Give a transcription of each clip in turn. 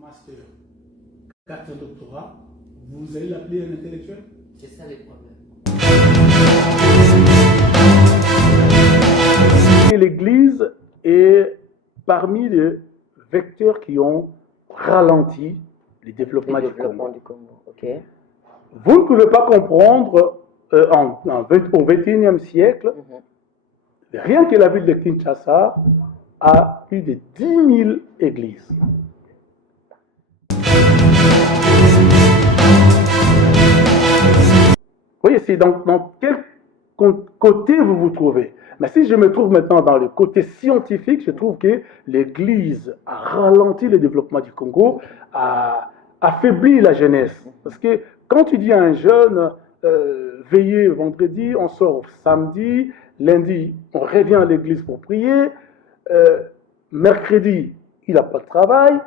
master, 4 doctorats, vous allez l'appeler un intellectuel? C'est ça le problème. L'Église est parmi les vecteurs qui ont ralenti le développement, du Congo. Okay. Vous ne pouvez pas comprendre au XXIe siècle, rien que la ville de Kinshasa a plus de 10 000 églises. Oui, c'est dans quel côté vous vous trouvez. Mais si je me trouve maintenant dans le côté scientifique, je trouve que l'Église a ralenti le développement du Congo, a affaibli la jeunesse. Parce que quand tu dis à un jeune, veillez vendredi, on sort samedi, lundi, on revient à l'église pour prier, mercredi, il n'a pas de travail.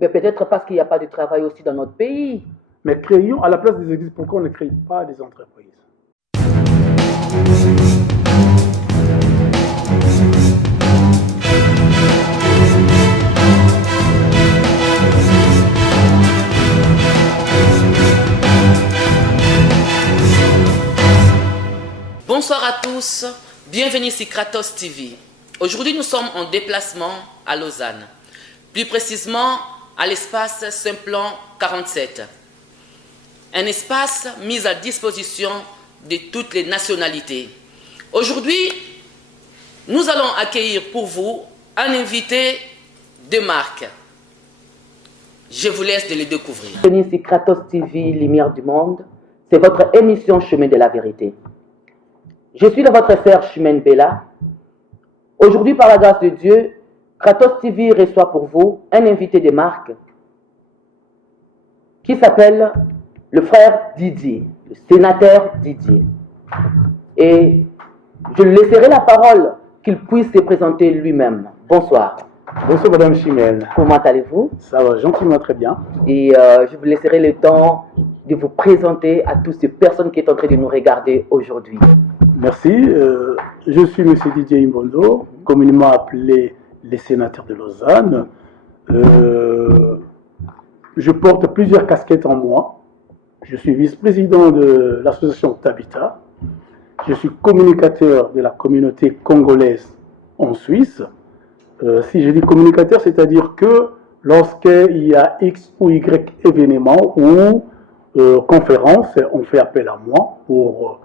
Mais peut-être parce qu'il n'y a pas de travail aussi dans notre pays. Mais créons, à la place des églises, pourquoi on ne crée pas des entreprises? Bonsoir à tous, bienvenue sur Kratos TV. Aujourd'hui, nous sommes en déplacement à Lausanne, plus précisément à l'espace Simplon 47. Un espace mis à disposition de toutes les nationalités. Aujourd'hui, nous allons accueillir pour vous un invité de marque. Je vous laisse de le découvrir. Bienvenue sur Kratos TV, Lumière du Monde. C'est votre émission Chemin de la Vérité. Je suis votre sœur Chimène Bella. Aujourd'hui, par la grâce de Dieu, Kratos TV reçoit pour vous un invité de marque qui s'appelle le frère Didier, le sénateur Didier. Et je lui laisserai la parole qu'il puisse se présenter lui-même. Bonsoir. Bonsoir Madame Chimène. Comment allez-vous? Ça va gentiment très bien. Et je vous laisserai le temps de vous présenter à toutes ces personnes qui sont en train de nous regarder aujourd'hui. Merci. Je suis M. Didier Imbondo, communément appelé les sénateurs de Lausanne. Je porte plusieurs casquettes en moi. Je suis vice-président de l'association Tabita. Je suis communicateur de la communauté congolaise en Suisse. Si je dis communicateur, c'est-à-dire que lorsqu'il y a X ou Y événement ou conférence, on fait appel à moi pour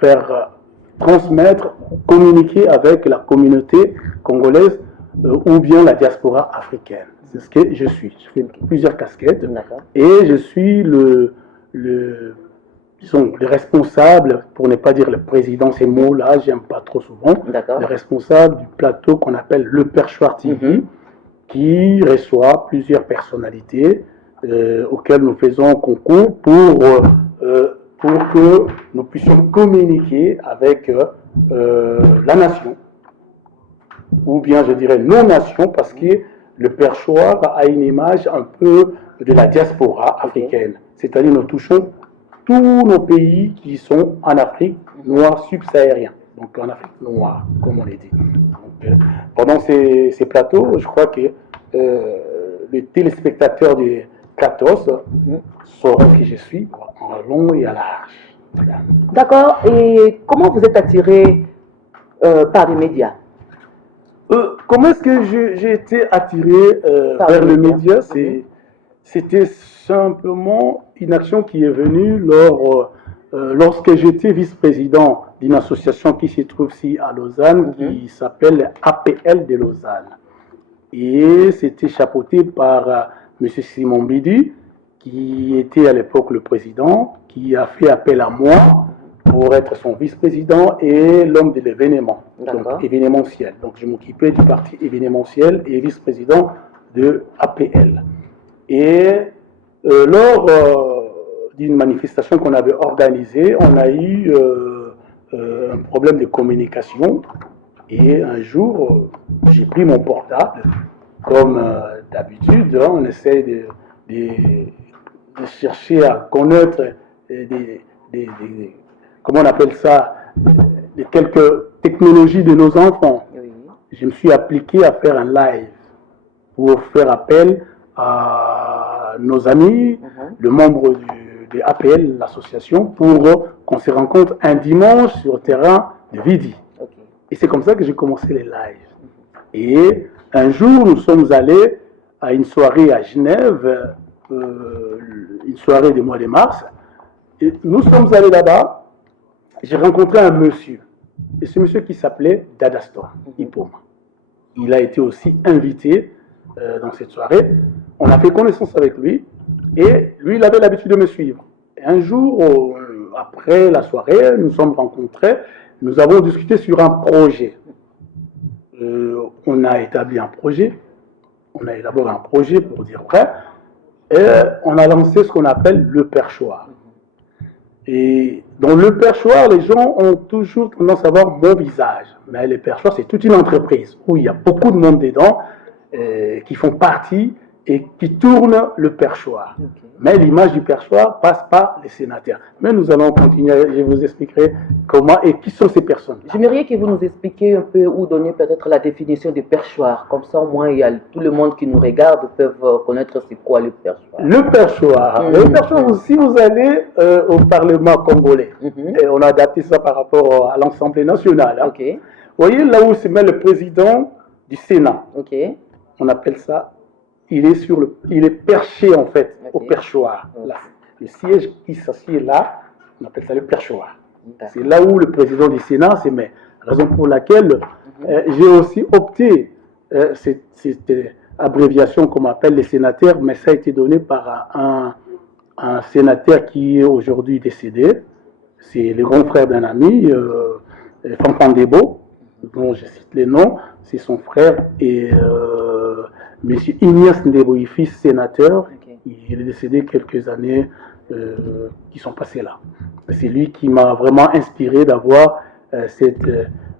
faire transmettre, communiquer avec la communauté congolaise ou bien la diaspora africaine. C'est ce que je suis. Je fais plusieurs casquettes et je suis le responsable, pour ne pas dire le président, ces mots-là, j'aime pas trop souvent, le responsable du plateau qu'on appelle le Perchoir TV, qui reçoit plusieurs personnalités auxquelles nous faisons concours pour que nous puissions communiquer avec la nation, ou bien je dirais nos nations, parce que le Perchoir a une image un peu de la diaspora africaine. C'est-à-dire nous touchons tous nos pays qui sont en Afrique noire subsaharienne, donc en Afrique noire, comme on l'a dit. Donc, pendant ces plateaux, je crois que les téléspectateurs de Kratos sauront qui je suis, en long et à large. D'accord. Et comment vous êtes attiré par les médias? Comment est-ce que j'ai été attiré vers les médias? C'était simplement une action qui est venue lorsque j'étais vice-président d'une association qui se trouve ici à Lausanne, qui s'appelle APL de Lausanne. Et c'était chapeauté par M. Simon Bidi, qui était à l'époque le président, qui a fait appel à moi pour être son vice-président et l'homme de l'événement, donc événementiel. Donc je m'occupais du parti événementiel et vice-président de APL. Et lors d'une manifestation qu'on avait organisée, on a eu un problème de communication. Et un jour, j'ai pris mon portable. Comme d'habitude, on essaie de chercher à connaître comment on appelle ça, quelques technologies de nos enfants. Je me suis appliqué à faire un live pour faire appel à nos amis, le membre de APL, l'association, pour qu'on se rencontre un dimanche sur le terrain de Vidi. Et c'est comme ça que j'ai commencé les lives. Et un jour, nous sommes allés à une soirée à Genève, une soirée du mois de mars. Et nous sommes allés là-bas. J'ai rencontré un monsieur. Et ce monsieur qui s'appelait Dadastor, Ipoma. Il a été aussi invité dans cette soirée. On a fait connaissance avec lui. Et lui, il avait l'habitude de me suivre. Et un jour, après la soirée, nous sommes rencontrés. Nous avons discuté sur un projet. On a établi un projet. On a élaboré un projet, pour dire vrai. Et on a lancé ce qu'on appelle le perchoir. Et dans le perchoir, les gens ont toujours tendance à voir mon visage. Mais le perchoir, c'est toute une entreprise où il y a beaucoup de monde dedans qui font partie et qui tournent le perchoir. Mais l'image du perchoir passe par les sénateurs. Mais nous allons continuer, je vous expliquerai comment et qui sont ces personnes. J'aimerais que vous nous expliquiez un peu ou donner peut-être la définition du perchoir. Comme ça, au moins, il y a tout le monde qui nous regarde peuvent connaître c'est quoi le perchoir. Le perchoir, si vous allez au Parlement congolais, et on a adapté ça par rapport à l'Assemblée nationale. Hein. Vous voyez là où se met le président du Sénat. On appelle ça. Il est perché en fait au perchoir. Là. Le siège qui s'assied là, on appelle ça le perchoir. C'est là où le président du Sénat se met. Raison pour laquelle j'ai aussi opté cette abréviation qu'on appelle les sénateurs, mais ça a été donné par un sénateur qui est aujourd'hui décédé. C'est le grand frère d'un ami, Fanfan Debo, dont je cite les noms. C'est son frère et M. Ignace Ndeboy, fils sénateur, il est décédé quelques années qui sont passées là. C'est lui qui m'a vraiment inspiré d'avoir cette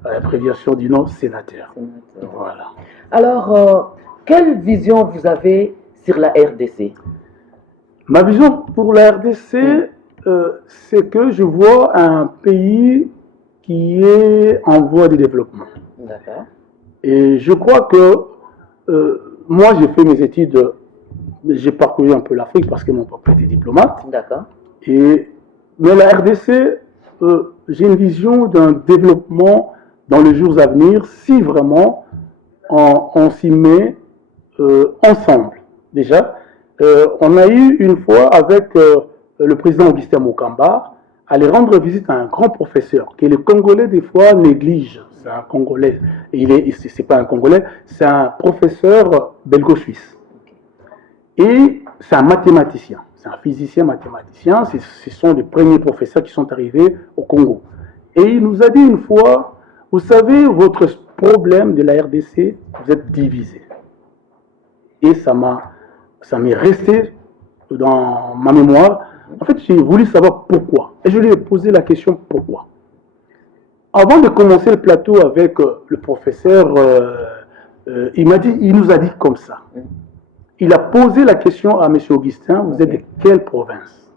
abréviation du nom sénateur. Voilà. Alors, quelle vision vous avez sur la RDC? Ma vision pour la RDC, c'est que je vois un pays qui est en voie de développement. D'accord. Et je crois que moi, j'ai fait mes études, j'ai parcouru un peu l'Afrique parce que mon papa était diplomate. D'accord. Mais la RDC, j'ai une vision d'un développement dans les jours à venir si vraiment on s'y met ensemble. Déjà, on a eu une fois avec le président Augustin Mokamba, aller rendre visite à un grand professeur que les Congolais des fois négligent. C'est un Congolais, c'est pas un Congolais, c'est un professeur belgo-suisse. Et c'est un mathématicien, c'est un physicien mathématicien, ce sont les premiers professeurs qui sont arrivés au Congo. Et il nous a dit une fois, vous savez, votre problème de la RDC, vous êtes divisé. Et ça m'est resté dans ma mémoire. En fait, j'ai voulu savoir pourquoi. Et je lui ai posé la question pourquoi. Avant de commencer le plateau avec le professeur, il nous a dit comme ça. Il a posé la question à M. Augustin, vous êtes de quelle province?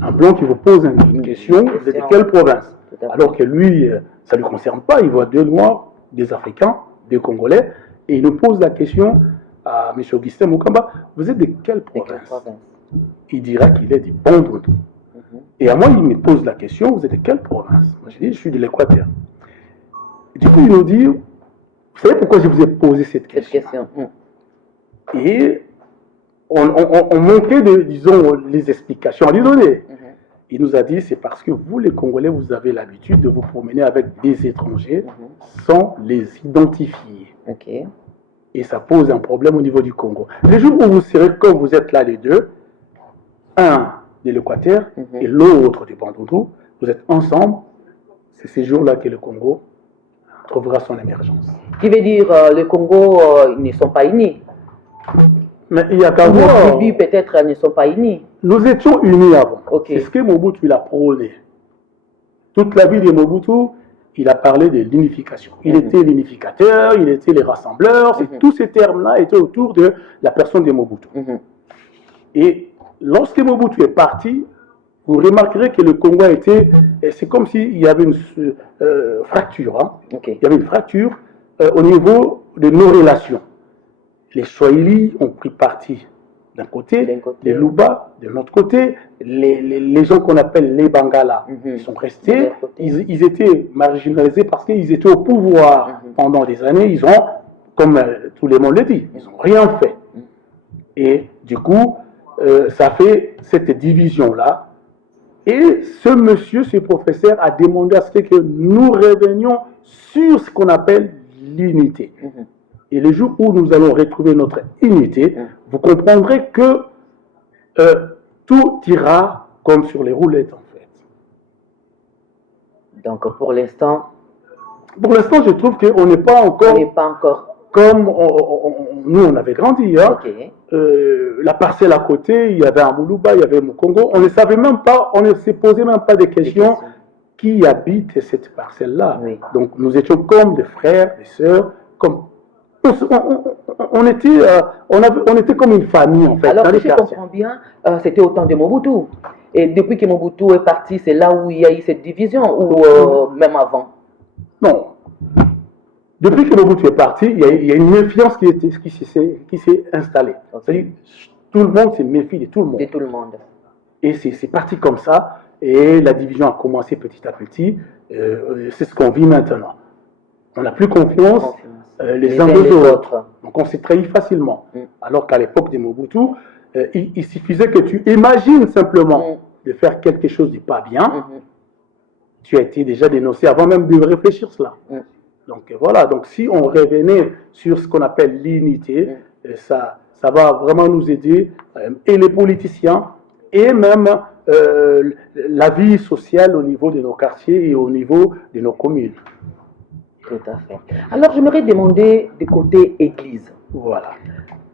Un blanc qui vous pose une question, vous êtes de quelle province? Alors que lui, ça ne le concerne pas, il voit deux Noirs, des Africains, des Congolais, et il nous pose la question à M. Augustin Mokamba, vous êtes de quelle province? Il dira qu'il est du Bandundu. Et à moi, il me pose la question, vous êtes de quelle province? Moi, je dis, je suis de l'Équateur. Du coup, il nous dit, vous savez pourquoi je vous ai posé cette question? Et on manquait de, disons, les explications à lui donner. Il nous a dit, c'est parce que vous, les Congolais, vous avez l'habitude de vous promener avec des étrangers sans les identifier. Et ça pose un problème au niveau du Congo. Le jour où vous serez comme vous êtes là les deux, un de l'Équateur et l'autre du Bandundu, vous êtes ensemble, c'est ces jours-là que le Congo trouvera son émergence. Qui veut dire le Congo, ils ne sont pas unis. Mais il y a qu'à voir. Libye, peut-être, ils ne sont pas unis. Nous étions unis avant. C'est ce que Mobutu il a prôné. Toute la vie de Mobutu, il a parlé de l'unification. Il était l'unificateur, il était le rassembleur. Tous ces termes-là étaient autour de la personne de Mobutu. Et lorsque Mobutu est parti, vous remarquerez que le Congo a été... C'est comme s'il y avait une fracture. Hein. Il y avait une fracture au niveau de nos relations. les Swahili ont pris parti d'un côté, les Luba de l'autre côté, les gens qu'on appelle les Bangala, ils sont restés, ils étaient marginalisés parce qu'ils étaient au pouvoir pendant des années, ils ont, comme tout le monde le dit, ils n'ont rien fait. Et du coup, ça fait cette division-là. Et ce monsieur, ce professeur a demandé à ce que nous revenions sur ce qu'on appelle l'unité. Et le jour où nous allons retrouver notre unité, vous comprendrez que tout ira comme sur les roulettes, en fait. Donc, pour l'instant, je trouve qu'on n'est pas encore comme nous, on avait grandi. Hein. La parcelle à côté, il y avait un Moulouba, il y avait Mukongo. On ne savait même pas, on ne se posait même pas des questions qui habite cette parcelle-là. Donc, nous étions comme des frères, des sœurs, comme... On était comme une famille, en fait. Alors, si je comprends bien, c'était au temps de Mobutu. Et depuis que Mobutu est parti, c'est là où il y a eu cette division, ou même avant? Non. Depuis que Mobutu est parti, il y a une méfiance qui s'est installée. C'est-à-dire, tout le monde se méfie de tout le monde. De tout le monde. Et c'est parti comme ça. Et la division a commencé petit à petit. C'est ce qu'on vit maintenant. On n'a plus confiance. Les uns des autres. Donc on s'est trahi facilement. Alors qu'à l'époque de Mobutu, il suffisait que tu imagines simplement de faire quelque chose de pas bien. Tu as été déjà dénoncé avant même de réfléchir cela. Donc voilà, donc si on revenait sur ce qu'on appelle l'unité, ça va vraiment nous aider, et les politiciens, et même la vie sociale au niveau de nos quartiers et au niveau de nos communes. Tout à fait. Alors, j'aimerais demander du côté Église. Voilà.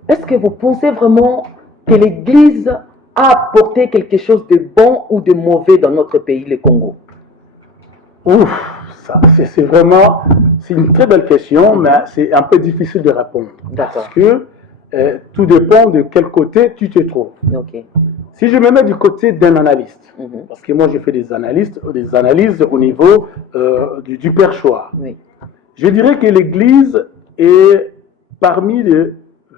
Est-ce que vous pensez vraiment que l'Église a apporté quelque chose de bon ou de mauvais dans notre pays, le Congo? Ouf, c'est une très belle question, mais c'est un peu difficile de répondre. Parce que tout dépend de quel côté tu te trouves. Si je me mets du côté d'un analyste, parce que moi j'ai fait des analyses au niveau du perchoir, je dirais que l'Église est parmi les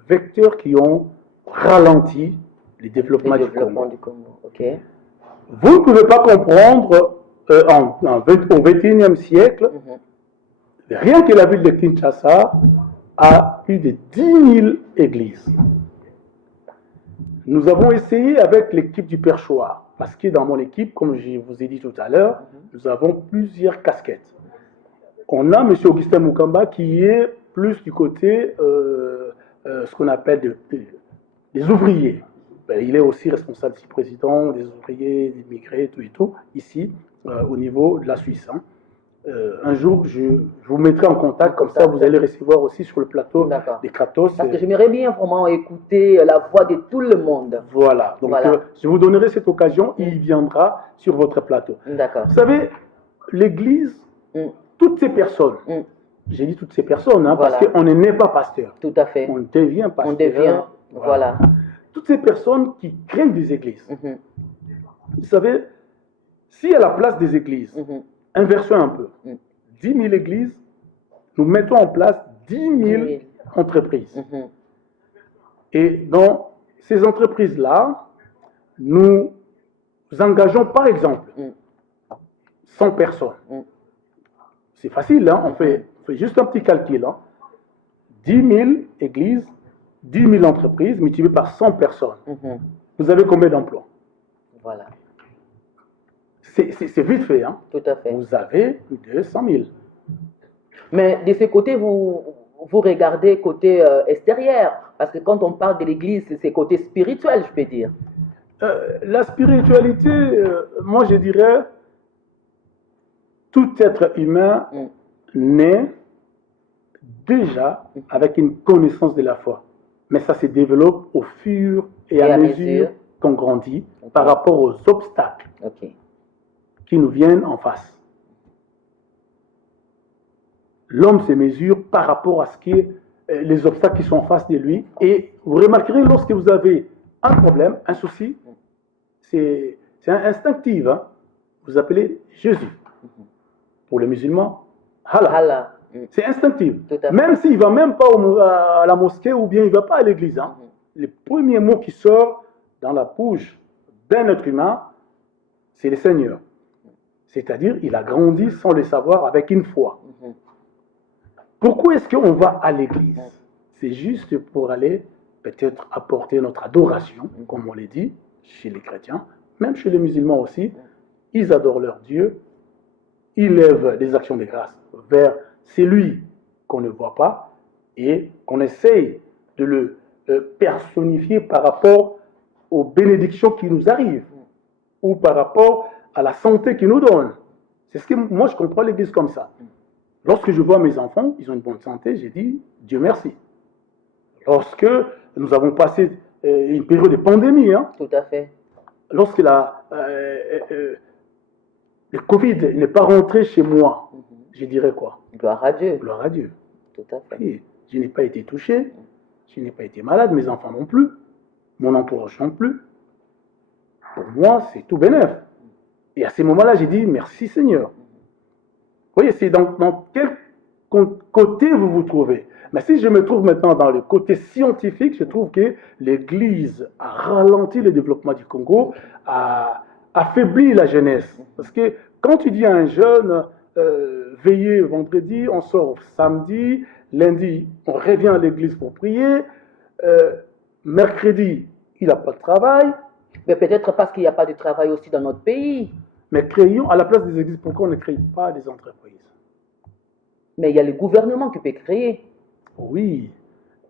vecteurs qui ont ralenti le développement du Congo. Vous ne pouvez pas comprendre au XXIe siècle, rien que la ville de Kinshasa a plus de 10 000 églises. Nous avons essayé avec l'équipe du perchoir, parce que dans mon équipe, comme je vous ai dit tout à l'heure, nous avons plusieurs casquettes. On a M. Augustin Mukamba qui est plus du côté, ce qu'on appelle des ouvriers. Il est aussi responsable du président, des ouvriers, des immigrés, tout et tout, ici, au niveau de la Suisse. Hein. Un jour, je vous mettrai en contact, comme ça vous allez recevoir aussi sur le plateau des Kratos. Parce que j'aimerais bien vraiment écouter la voix de tout le monde. Voilà, donc je vous donnerai cette occasion, il viendra sur votre plateau. Vous savez, l'Église, toutes ces personnes, j'ai dit toutes ces personnes, hein, parce qu'on n'est pas pasteur. Tout à fait. On devient pasteur. On devient, voilà. Toutes ces personnes qui créent des églises. Vous savez, si à la place des églises, inversons un peu, 10 000 églises, nous mettons en place 10 000 entreprises. Et dans ces entreprises-là, nous engageons par exemple 100 personnes. C'est facile, hein? On fait juste un petit calcul. Hein? 10 000 églises, 10 000 entreprises multipliées par 100 personnes. Vous avez combien d'emplois? Voilà. C'est vite fait. Hein? Tout à fait. Vous avez plus de 100 000. Mais de ce côté, vous regardez côté extérieur. Parce que quand on parle de l'Église, c'est côté spirituel, je peux dire. La spiritualité, moi je dirais, tout être humain naît déjà avec une connaissance de la foi. Mais ça se développe au fur et à mesure qu'on grandit par rapport aux obstacles qui nous viennent en face. L'homme se mesure par rapport à ce qui est les obstacles qui sont en face de lui. Et vous remarquerez, lorsque vous avez un problème, un souci, c'est instinctif. Hein? Vous appelez Jésus. Pour les musulmans, Allah. C'est instinctif. Tout à fait. Même s'il ne va même pas à la mosquée ou bien il ne va pas à l'église. Hein. Les premiers mots qui sortent dans la bouche d'un être humain, c'est le Seigneur. C'est-à-dire, il a grandi sans le savoir avec une foi. Pourquoi est-ce qu'on va à l'église? C'est juste pour aller peut-être apporter notre adoration, comme on l'a dit, chez les chrétiens, même chez les musulmans aussi. Ils adorent leur Dieu, ils lèvent des actions de grâce vers celui qu'on ne voit pas et qu'on essaye de le personnifier par rapport aux bénédictions qui nous arrivent ou par rapport à la santé qu'il nous donne. C'est ce que moi je comprends l'église comme ça. Lorsque je vois mes enfants, ils ont une bonne santé, j'ai dit Dieu merci. Lorsque nous avons passé une période de pandémie, hein, tout à fait. Lorsque le Covid n'est pas rentré chez moi, je dirais quoi? Gloire à Dieu. Gloire à Dieu. Tout à fait. Et je n'ai pas été touché, je n'ai pas été malade, mes enfants non plus, mon entourage non plus. Pour moi, c'est tout bénef. Et à ces moments-là, j'ai dit merci Seigneur. Vous voyez, c'est dans quel côté vous vous trouvez. Mais si je me trouve maintenant dans le côté scientifique, je trouve que l'Église a ralenti le développement du Congo, a affaibli la jeunesse. Parce que quand tu dis à un jeune, veillez vendredi, on sort samedi, lundi, on revient à l'église pour prier, mercredi, il n'a pas de travail. Mais peut-être parce qu'il n'y a pas de travail aussi dans notre pays. Mais créons, à la place des églises, pourquoi on ne crée pas des entreprises? Mais il y a le gouvernement qui peut créer. Oui.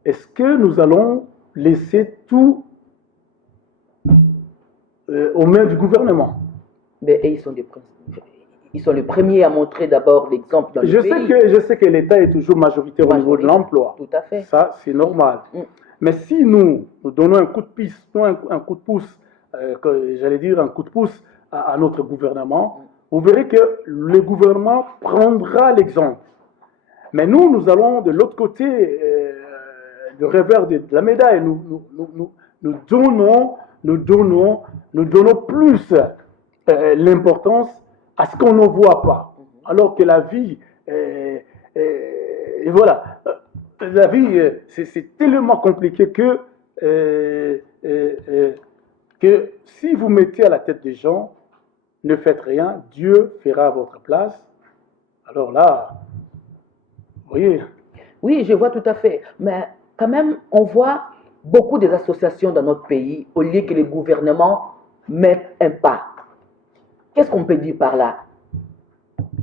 Est-ce que nous allons laisser tout aux mains du gouvernement? Mais ils sont les premiers à montrer d'abord l'exemple dans le pays. Je sais que l'État est toujours majoritaire au niveau de l'emploi. Tout à fait. Ça, c'est normal. Mais si nous donnons un coup de piste, un coup de pouce, j'allais dire un coup de pouce à notre gouvernement, vous verrez que le gouvernement prendra l'exemple. Mais nous allons de l'autre côté, le revers de la médaille. Nous donnons plus l'importance à ce qu'on ne voit pas. Alors que la vie, et voilà, la vie, c'est tellement compliqué que si vous mettez à la tête des gens, ne faites rien, Dieu fera à votre place. Alors là, vous voyez. Oui, je vois tout à fait. Mais quand même, on voit beaucoup des associations dans notre pays au lieu que les gouvernements mettent un pas. Qu'est-ce qu'on peut dire par là?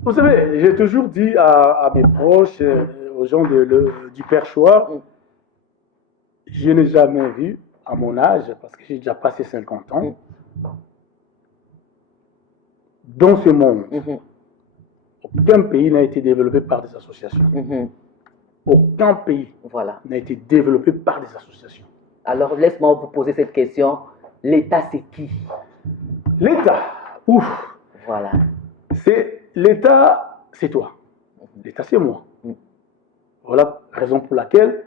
Vous savez, j'ai toujours dit à mes proches, aux gens du Perchoir, je n'ai jamais vu, à mon âge, parce que j'ai déjà passé 50 ans, dans ce monde, aucun pays n'a été développé par des associations. Aucun pays n'a été développé par des associations. Alors, laisse-moi vous poser cette question. L'État, c'est qui? L'État, ouf. Voilà. L'État, c'est toi. L'État, c'est moi. Voilà la raison pour laquelle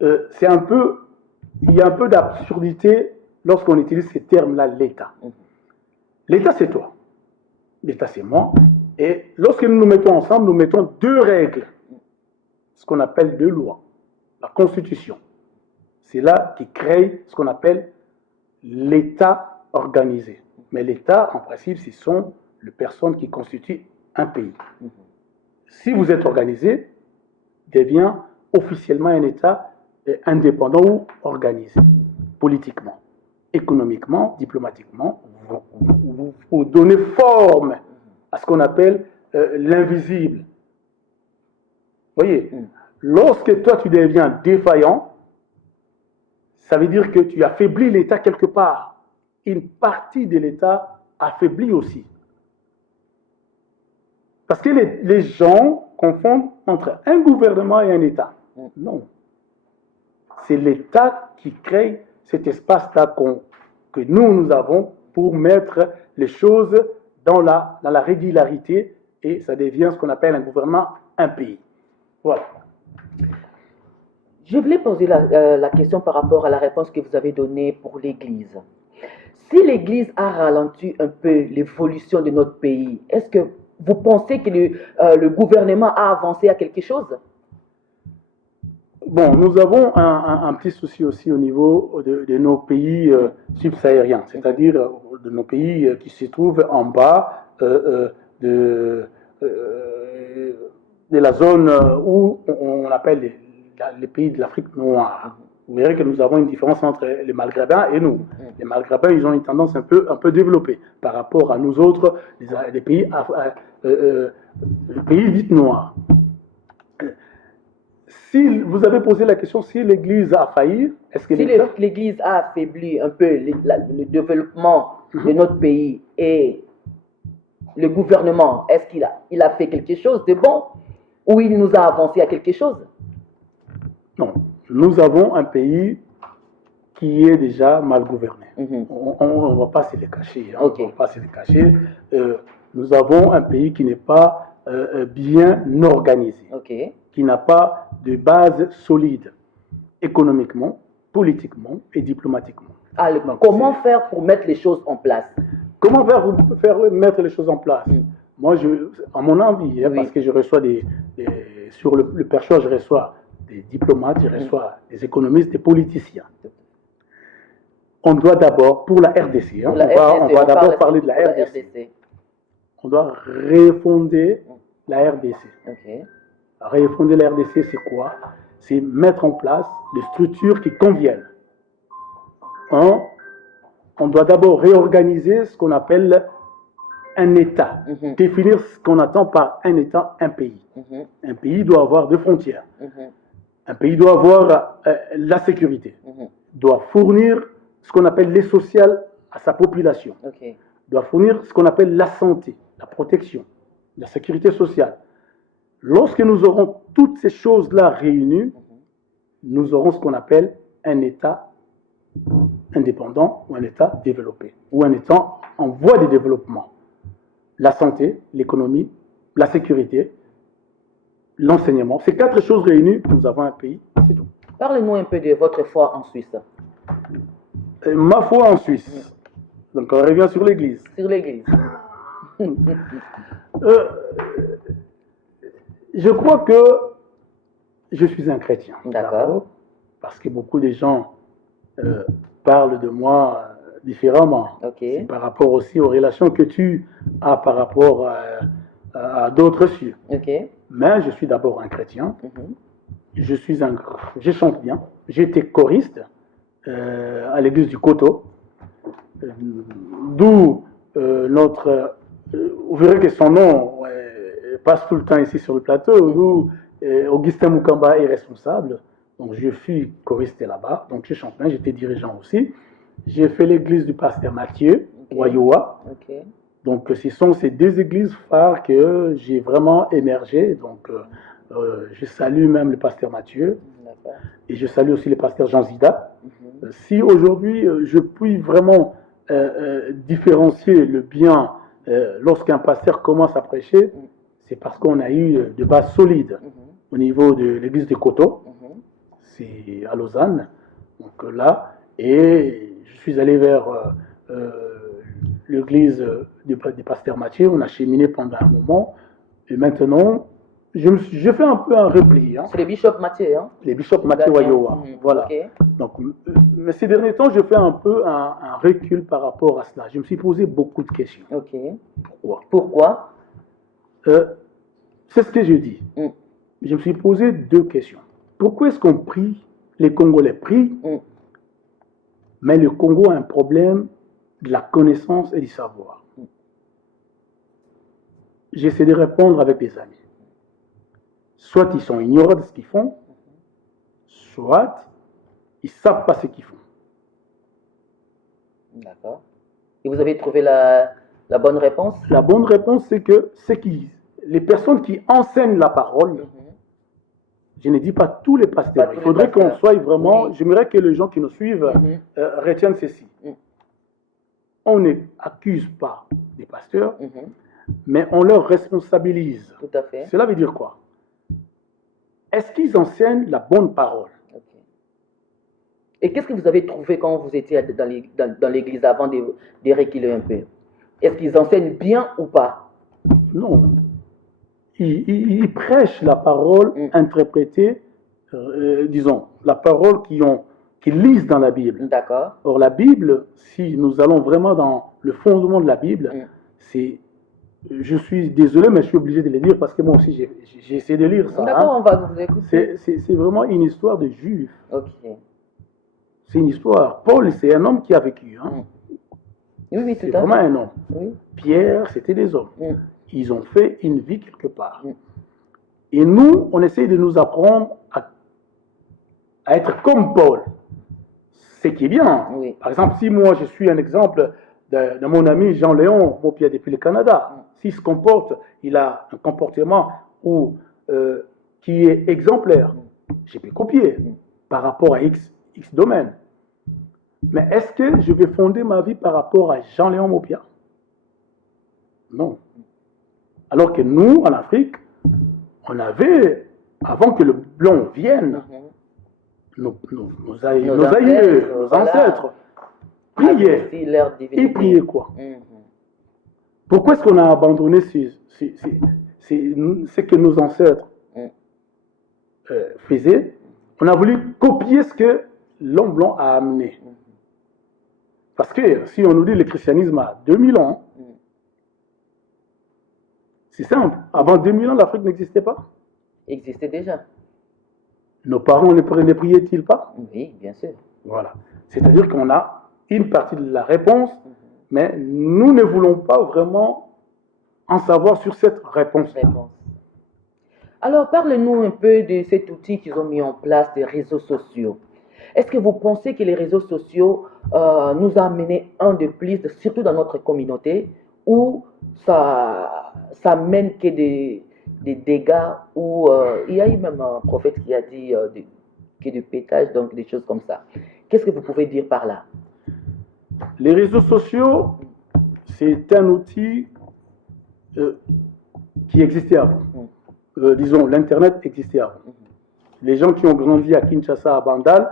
il y a un peu d'absurdité lorsqu'on utilise ces termes-là, l'État. L'État, c'est toi. L'État, c'est moi. Et lorsque nous nous mettons ensemble, nous mettons deux règles. Ce qu'on appelle deux lois. La Constitution. C'est là qui crée ce qu'on appelle l'État organisé. Mais l'État, en principe, ce sont les personnes qui constituent un pays. Si vous êtes organisé, devient officiellement un État indépendant ou organisé, politiquement, économiquement, diplomatiquement. Vous donnez forme à ce qu'on appelle l'invisible. Vous voyez, lorsque toi tu deviens défaillant, ça veut dire que tu affaiblis l'État quelque part. Une partie de l'État affaiblit aussi. Parce que les gens confondent entre un gouvernement et un État. Non. C'est l'État qui crée cet espace-là que nous avons pour mettre les choses dans la régularité et ça devient ce qu'on appelle un gouvernement, un pays. Voilà. Je voulais poser la question par rapport à la réponse que vous avez donnée pour l'Église. Si l'Église a ralenti un peu l'évolution de notre pays, est-ce que vous pensez que le gouvernement a avancé à quelque chose? Bon, nous avons un petit souci aussi au niveau de nos pays subsahariens, c'est-à-dire de nos pays qui se trouvent en bas de la zone où on appelle les pays de l'Afrique noire. Vous verrez que nous avons une différence entre les Maghrébins et nous. Les Maghrébins, ils ont une tendance un peu développée par rapport à nous autres, les pays dits noirs. Si vous avez posé la question, si l'Église a failli, est-ce que si l'Église a affaibli un peu le développement de notre pays et le gouvernement, est-ce qu'il a fait quelque chose de bon ou il nous a avancé à quelque chose? Non, nous avons un pays qui est déjà mal gouverné. On ne va pas se le cacher. Hein, okay. On va pas se le cacher. Nous avons un pays qui n'est pas bien organisé, qui n'a pas de base solide économiquement, politiquement et diplomatiquement. Alors, donc, comment faire pour mettre les choses en place? Comment faire mettre les choses en place? Moi, à mon avis, hein, parce que je reçois sur le perchoir, je reçois des diplomates, je reçois des économistes, des politiciens. On doit d'abord, pour la RDC, hein, on va d'abord parler de la RDC. On doit refonder la RDC. Refonder la RDC, c'est quoi? C'est mettre en place des structures qui conviennent. On doit d'abord réorganiser ce qu'on appelle un État, définir ce qu'on attend par un État, un pays. Un pays doit avoir des frontières. Un pays doit avoir la sécurité, doit fournir ce qu'on appelle l'aide sociale à sa population, doit fournir ce qu'on appelle la santé, la protection, la sécurité sociale. Lorsque nous aurons toutes ces choses-là réunies, nous aurons ce qu'on appelle un État indépendant ou un État développé, ou un État en voie de développement. La santé, l'économie, la sécurité, l'enseignement. Ces 4 choses réunies, nous avons un pays, c'est tout. Parlez-nous un peu de votre foi en Suisse. Ma foi en Suisse. Donc on revient sur l'Église. Sur l'Église. Je crois que je suis un chrétien. D'accord. Parce que beaucoup de gens parlent de moi différemment. C'est par rapport aussi aux relations que tu as par rapport à d'autres cieux. Mais je suis d'abord un chrétien. Je chante bien. J'étais choriste à l'église du Coteau. D'où vous verrez que son nom passe tout le temps ici sur le plateau, où Augustin Mukamba est responsable. Donc je suis choriste là-bas, donc je chante bien, j'étais dirigeant aussi. J'ai fait l'église du pasteur Mathieu, Wayoa. Donc ce sont ces 2 églises phares que j'ai vraiment émergé. Donc je salue même le pasteur Mathieu et je salue aussi le pasteur Jean Zida. Si aujourd'hui je puis vraiment différencier le bien lorsqu'un pasteur commence à prêcher, c'est parce qu'on a eu de bases solides au niveau de l'église de Coteau, c'est à Lausanne, donc là, et je suis allé vers l'église du pasteur Mathieu, on a cheminé pendant un moment, et maintenant, j'ai fait un peu un repli. C'est les bishops Mathieu, hein? Les bishops Mathieu Wayoa, voilà. Donc, mais ces derniers temps, je fais un peu un recul par rapport à cela. Je me suis posé beaucoup de questions. Pourquoi? C'est ce que je dis. Je me suis posé 2 questions. Pourquoi est-ce qu'on prie, les Congolais prient, mais le Congo a un problème de la connaissance et du savoir? J'essaie de répondre avec des amis. Soit ils sont ignorants de ce qu'ils font, soit ils ne savent pas ce qu'ils font. D'accord. Et vous avez trouvé la bonne réponse? La bonne réponse, c'est que les personnes qui enseignent la parole, je ne dis pas tous les pasteurs, il faudrait qu'on soit vraiment, j'aimerais que les gens qui nous suivent retiennent ceci. On n'accuse pas des pasteurs, mais on leur responsabilise. Tout à fait. Cela veut dire quoi? Est-ce qu'ils enseignent la bonne parole? Et qu'est-ce que vous avez trouvé quand vous étiez dans l'église avant de reculer un peu? Est-ce qu'ils enseignent bien ou pas? Non. Ils prêchent la parole interprétée, disons, la parole qu'ils lisent dans la Bible. D'accord. Or, la Bible, si nous allons vraiment dans le fondement de la Bible, c'est... Je suis désolé, mais je suis obligé de le dire parce que moi aussi, j'ai essayé de lire ça. D'accord, on va vous écouter. C'est vraiment une histoire de Juifs. Ok. C'est une histoire. Paul, c'est un homme qui a vécu. Hein. Oui, oui, tout C'est à fait. vraiment un homme. Oui. Pierre, c'était des hommes. Ils ont fait une vie quelque part. Et nous, on essaye de nous apprendre à être comme Paul. Ce qui est bien. Oui. Par exemple, si moi, je suis un exemple de mon ami Jean-Léon Maupied depuis le Canada, s'il se comporte, il a un comportement qui est exemplaire, j'ai pu copier par rapport à X domaine. Mais est-ce que je vais fonder ma vie par rapport à Jean-Léon Maupied? Non. Alors que nous, en Afrique, on avait, avant que le blanc vienne, nos ancêtres priaient. Ils priaient quoi? Pourquoi est-ce qu'on a abandonné ce que nos ancêtres faisaient? On a voulu copier ce que l'homme blanc a amené. Parce que si on nous dit le christianisme a 2000 ans, c'est simple. Avant 2000 ans, l'Afrique n'existait pas. Existait déjà. Nos parents ne priaient-ils pas? Oui, bien sûr. Voilà. C'est-à-dire qu'on a une partie de la réponse, mais nous ne voulons pas vraiment en savoir sur cette réponse. Alors, parlez-nous un peu de cet outil qu'ils ont mis en place, des réseaux sociaux. Est-ce que vous pensez que les réseaux sociaux nous ont amené un de plus, surtout dans notre communauté, où ça mène que des dégâts, où il y a eu même un prophète qui a dit que du pétage, donc des choses comme ça. Qu'est-ce que vous pouvez dire par là? Les réseaux sociaux, c'est un outil qui existait avant. Disons, l'Internet existait avant. Les gens qui ont grandi à Kinshasa, à Bandal,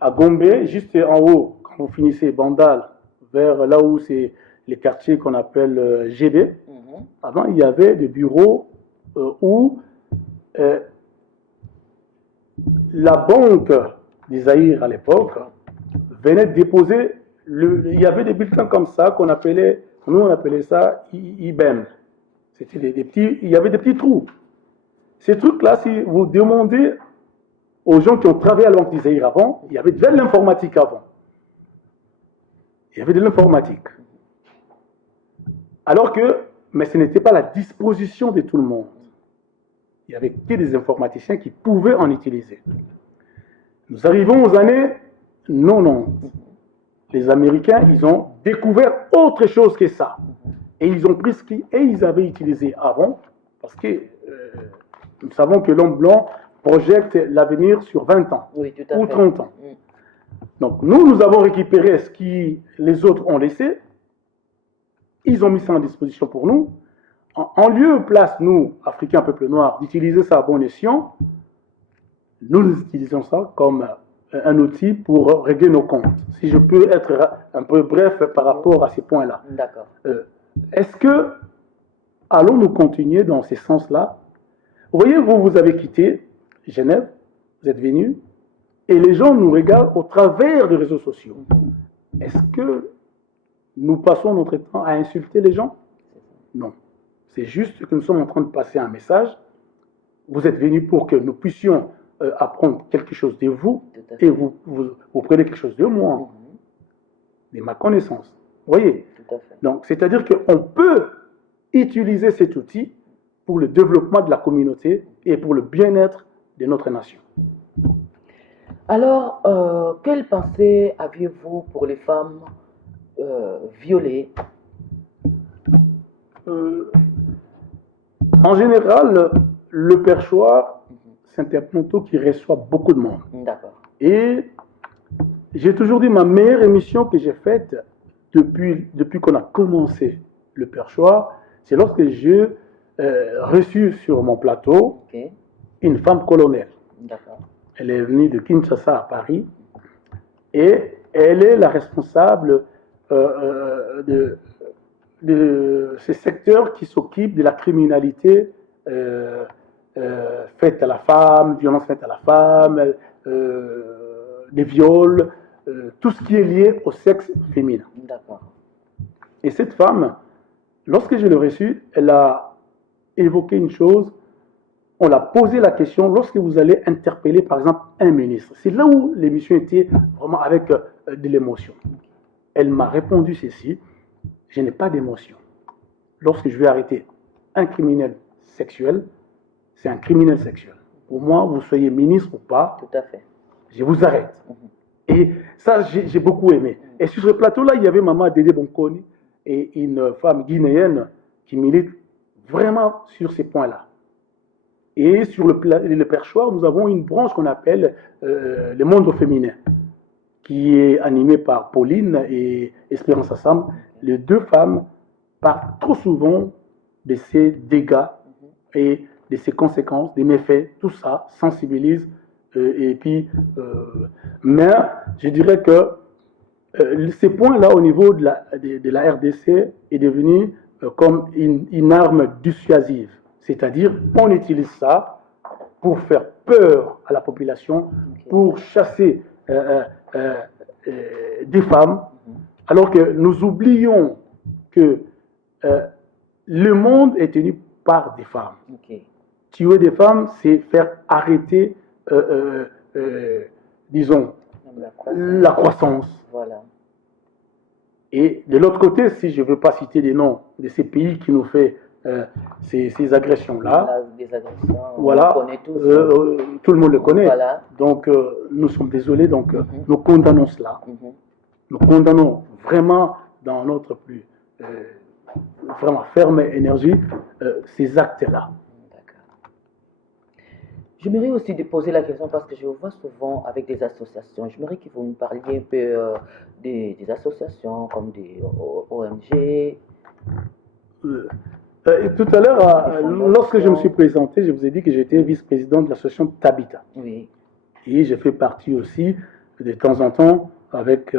à Gombe, juste en haut, quand vous finissez Bandal, vers là où c'est les quartiers qu'on appelle GB, avant il y avait des bureaux où la banque des Zaïre à l'époque venait déposer, il y avait des bulletins comme ça qu'on appelait, nous on appelait ça IBEM. C'était des petits, il y avait des petits trous. Ces trucs-là, si vous demandez aux gens qui ont travaillé à la Banque des Zaïre avant, il y avait de l'informatique avant. Il y avait de l'informatique. Alors que, mais ce n'était pas la disposition de tout le monde. Il n'y avait que des informaticiens qui pouvaient en utiliser. Nous arrivons aux années 90. Les Américains, ils ont découvert autre chose que ça. Et ils ont pris ce qu'ils avaient utilisé avant, parce que nous savons que l'homme blanc projette l'avenir sur 20 ans, oui, ou 30 ans. Donc nous avons récupéré ce que les autres ont laissé, ils ont mis ça en disposition pour nous. En lieu place, nous, Africains, peuple noir, d'utiliser ça à bon escient, nous utilisons ça comme un outil pour régler nos comptes. Si je peux être un peu bref par rapport à ces points-là. D'accord. Est-ce que allons-nous continuer dans ce sens-là? Vous voyez, vous avez quitté Genève, vous êtes venu, et les gens nous regardent au travers des réseaux sociaux. Est-ce que nous passons notre temps à insulter les gens? Non. C'est juste que nous sommes en train de passer un message. Vous êtes venus pour que nous puissions apprendre quelque chose de vous, et vous prenez quelque chose de moi, de ma connaissance. Vous voyez? Tout à fait. Donc, c'est-à-dire qu'on peut utiliser cet outil pour le développement de la communauté et pour le bien-être de notre nation. Alors, quelle pensée aviez-vous pour les femmes violées? En général, le perchoir, c'est un plateau qui reçoit beaucoup de monde. D'accord. Et j'ai toujours dit, ma meilleure émission que j'ai faite depuis qu'on a commencé le perchoir, c'est lorsque j'ai reçu sur mon plateau une femme colonelle. D'accord. Elle est venue de Kinshasa à Paris et elle est la responsable ces secteurs qui s'occupent de la criminalité faite à la femme, violence faite à la femme, des viols, tout ce qui est lié au sexe féminin. D'accord. Et cette femme, lorsque je l'ai reçue, elle a évoqué une chose. On l'a posé la question lorsque vous allez interpeller, par exemple, un ministre. C'est là où l'émission était vraiment avec de l'émotion. Elle m'a répondu ceci: je n'ai pas d'émotion. Lorsque je vais arrêter un criminel sexuel, c'est un criminel sexuel. Pour moi, vous soyez ministre ou pas, tout à fait, je vous arrête. Et ça, j'ai beaucoup aimé. Et sur ce plateau-là, il y avait Maman Dédé Bonkoni et une femme guinéenne qui milite vraiment sur ces points-là. Et sur le perchoir, nous avons une branche qu'on appelle le monde féminin, qui est animée par Pauline et Espérance Assam. Les deux femmes parlent trop souvent de ces dégâts et de ses conséquences, des méfaits, tout ça sensibilise. Et puis, mais je dirais que ces points-là au niveau de la RDC est devenu comme une arme dissuasive. C'est-à-dire, on utilise ça pour faire peur à la population, pour chasser des femmes, alors que nous oublions que le monde est tenu par des femmes. Tuer des femmes, c'est faire arrêter, disons, la croissance. Voilà. Et de l'autre côté, si je ne veux pas citer des noms de ces pays qui nous font ces agressions-là, des agressions, voilà, on connaît tous. tout le monde le connaît. Voilà. Donc, nous sommes désolés, donc nous condamnons cela. Nous condamnons vraiment dans notre plus vraiment ferme énergie ces actes-là. J'aimerais aussi te poser la question parce que je vous vois souvent avec des associations. J'aimerais que vous me parliez un peu des associations comme des ONG. Tout à l'heure, lorsque je me suis présenté, je vous ai dit que j'étais vice-président de l'association Tabita. Oui. Et je fais partie aussi, de temps en temps, avec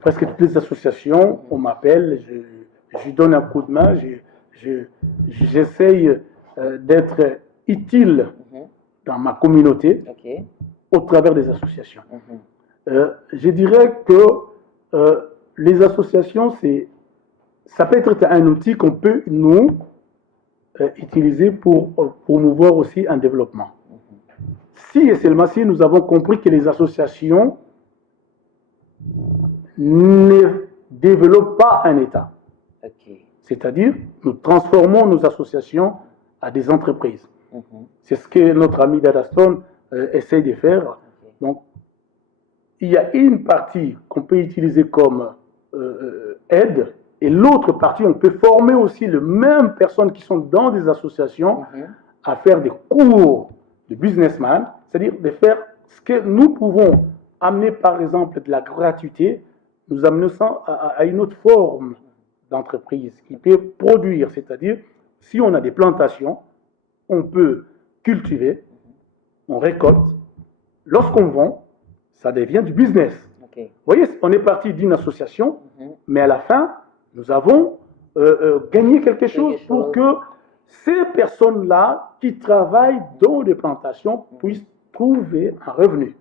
presque toutes les associations. On m'appelle, je donne un coup de main, j'essaye d'être utile dans ma communauté au travers des associations. Je dirais que les associations, ça peut être un outil qu'on peut, nous, utiliser pour promouvoir aussi un développement. Si et seulement si nous avons compris que les associations ne développent pas un État. C'est-à-dire, nous transformons nos associations à des entreprises. C'est ce que notre ami Dadaston essaie de faire. Donc, il y a une partie qu'on peut utiliser comme aide, et l'autre partie, on peut former aussi les mêmes personnes qui sont dans des associations à faire des cours de businessman, c'est-à-dire de faire ce que nous pouvons amener, par exemple, de la gratuité, nous amener ça à une autre forme d'entreprise qui peut produire, c'est-à-dire, si on a des plantations, on peut cultiver, on récolte, lorsqu'on vend, ça devient du business. Vous voyez, on est parti d'une association, mais à la fin, nous avons gagné quelque chose pour que ces personnes-là qui travaillent dans les plantations puissent trouver un revenu.